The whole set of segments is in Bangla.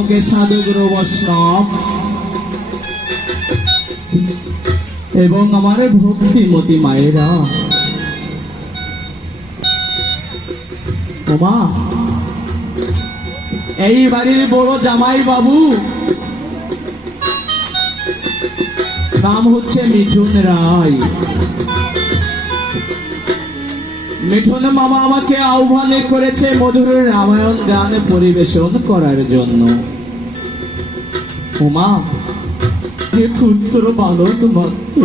মুখে সাধুগুরু বৈষ্ণব। এবং আমার ভক্তিমতী মায়েরা। ওমা, এই বাড়ির বড় জামাই বাবু নাম হচ্ছে মিঠুন রায়। মিঠুন মামা আমাকে আহ্বানে করেছে মধুর রামায়ণ গান পরিবেশন করার জন্য। উমা ক্ষুদ্র বালক মাত্র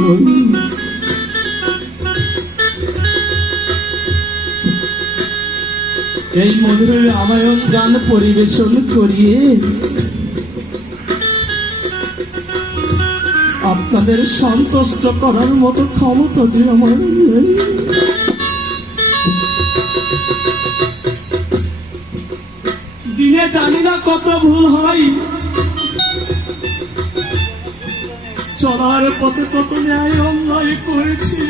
এই মধুর রামায়ণ গান পরিবেশন করিয়ে আপনাদের সন্তুষ্ট করার মতো ক্ষমতা যে আমার নেই। কত ভুল হয়? চলার পথে কত ন্যায় অন্যায় করেছি।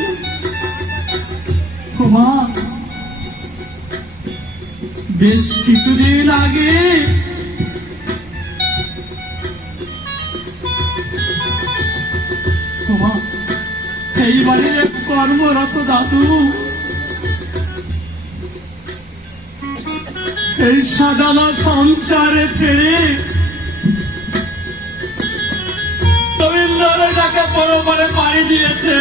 বেশ কিছুদিন আগে এই বাড়ির কর্মরত দাদু এই সাজানো সংসারে ছেড়ে রবীন্দ্রটাকে পরপরে পাড়ি দিয়েছে।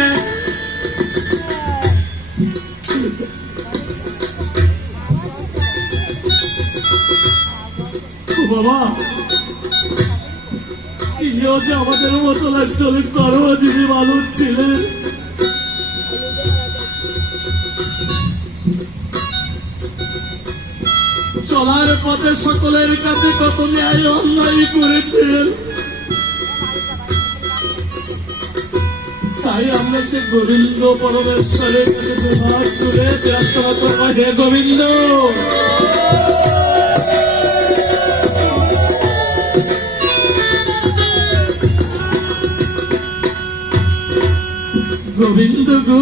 বাবা তিনিও যে আমাদের মতো একজন কর্মজীবী মানুষ ছিলেন। চলার পথে সকলের কাছে কত ন্যায় অন্যায় করেছেন। তাই আমরা সে গোবিন্দ পরমেশ্বরের কাছে প্রার্থনা করব হে গোবিন্দ! গোবিন্দ গো,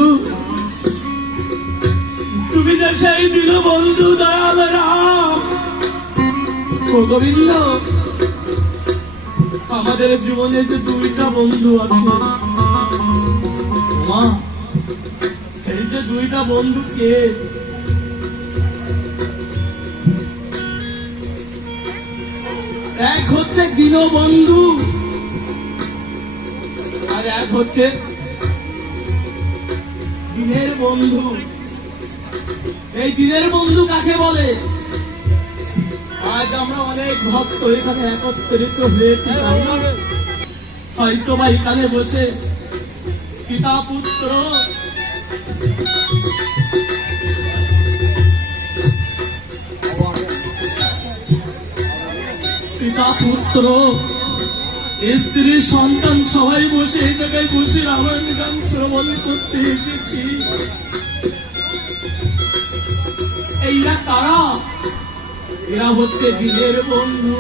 তুমি যে সেই দিল বন্ধু ও গোবিন্দ। আমাদের জীবনে যে দুইটা বন্ধু আছে, মা, এই যে দুইটা বন্ধু কে? এক হচ্ছে দীনবন্ধু, আর এক হচ্ছে দিনের বন্ধু। এই দিনের বন্ধু কাকে বলে? আজ আমরা অনেক ভক্ত এখানে একত্রিত হয়েছি হয়তো বা এখানে বসে পিতা পুত্র পিতা পুত্র স্ত্রী, সন্তান সবাই বসে এই জায়গায় বসে রামায়ণ গান শ্রবণ করতে এসেছি। এইরা কারা? এরা হচ্ছে দিনের বন্ধু।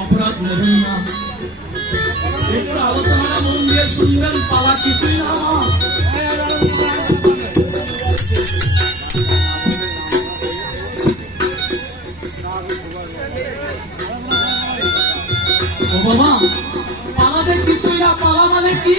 অপরাধ নেবেন না। একটু আলোচনাটা মন দিয়ে শুনবেন, পালা কিছুই না। বাবা, পালাতে কিছুই না, পালা মানে কি?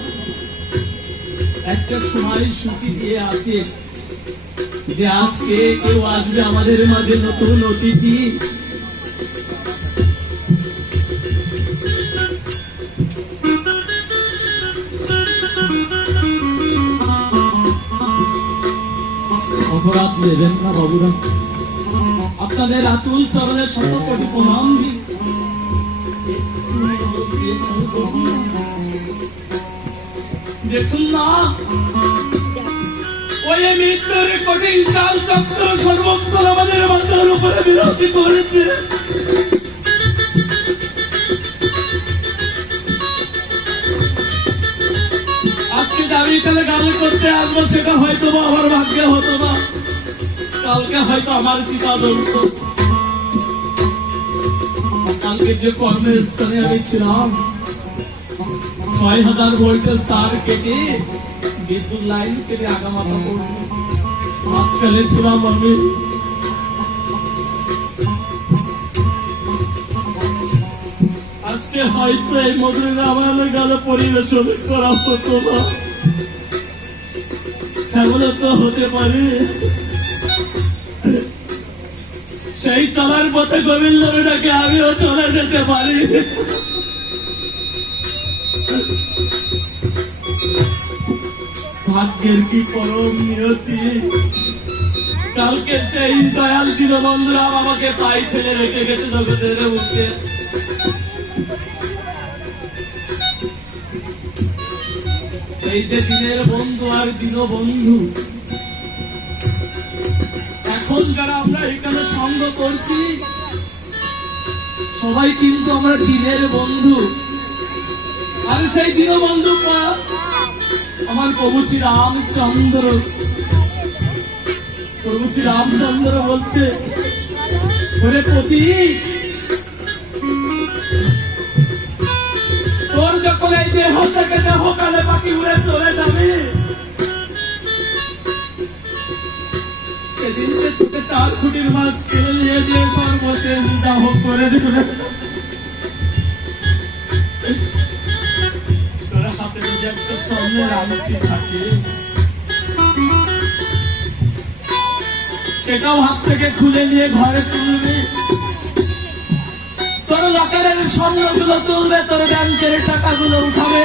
একটা সময় সূচি দিয়ে আসে যে আজকে কেউ আসবে আমাদের মাঝে নতুন অতিথি। অপরাধ নেবেন না বাবুরা। আপনাদের আতুল চরণের শত কোটি প্রণাম ওই মৃত্যুর কঠিন কাল চক্র সর্বক্ষণ আমাদের মাথার উপরে বিরতি করেছে। আজকে দাবি তাহলে গাল করতে আসব, সেটা হয়তো বা আমার ভাগ্যে হতো না। কালকে হয়তো আমার চিতা ধরতো। কালকে যে কর্মস্থানে আমি ছিলাম ছয় হাজার ভোল্টেজ তার কেটে বিদ্যুৎ লাইন কেটে আগামাথা পড়ল মাঝখানে ছিলাম আমি। আজকে হয়তো এই মধুর আমার গালে পরিবেশন করা হতো না। এমন তো হতে পারে। সেই চলার পথে গোবিন্দ ডাকে আমিও চলে যেতে পারি। ভাগ্যের কি পরম নিয়তি? কালকে সেই দয়াল দীনবন্ধুরা আমাকে পাই ছেড়ে রেখে গেছে জগতের উঠে। এই যে দিনের বন্ধু আর দিন বন্ধু এখন যারা আমরা এখানে সঙ্গ করছি, সবাই কিন্তু আমরা দিনের বন্ধু। আর সেই দিন বন্ধু পা- আমার প্রভু শ্রী রামচন্দ্র প্রভু শ্রী রামচন্দ্র বলছে, ওরে পতি তোর যখন এই দেহ থেকে দেহ কালে পাখি উড়ে চলে যাবে সেদিন তোকে চার খুঁটির মাছ কেড়ে নিয়ে যে সর্বশেষ দাহ করে দেবে। সেটাও হাত থেকে খুলে নিয়ে ঘরে তুলবে। তোর লকারের স্বর্ণগুলো তুলবে, তোর ব্যাংকের টাকাগুলো উঠাবে।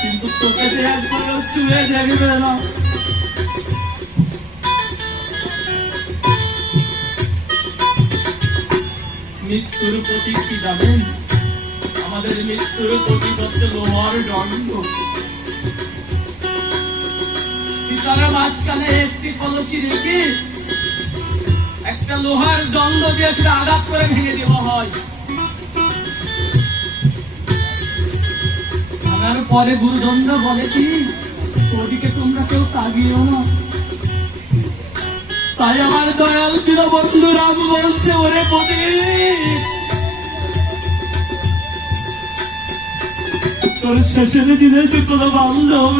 কিন্তু তোকে একবার চুয়ে দেখবে না। মৃত্যুর প্রতীক কি জানেন? আমাদের মৃত্যুর হচ্ছে লোহার দণ্ড। একটি রেখে একটা লোহার দণ্ড দিয়ে সেটা আঘাত করে ভেঙে দেওয়া হয়। পরে গুরুদণ্ড বলে কি, ওদিকে তোমরা কেউ তাগিও না। তাই আমার দয়াল দিল বন্ধু রাম বলছে, ওরে পতি তোর শেষের দিনে সে কোনো বান্ধব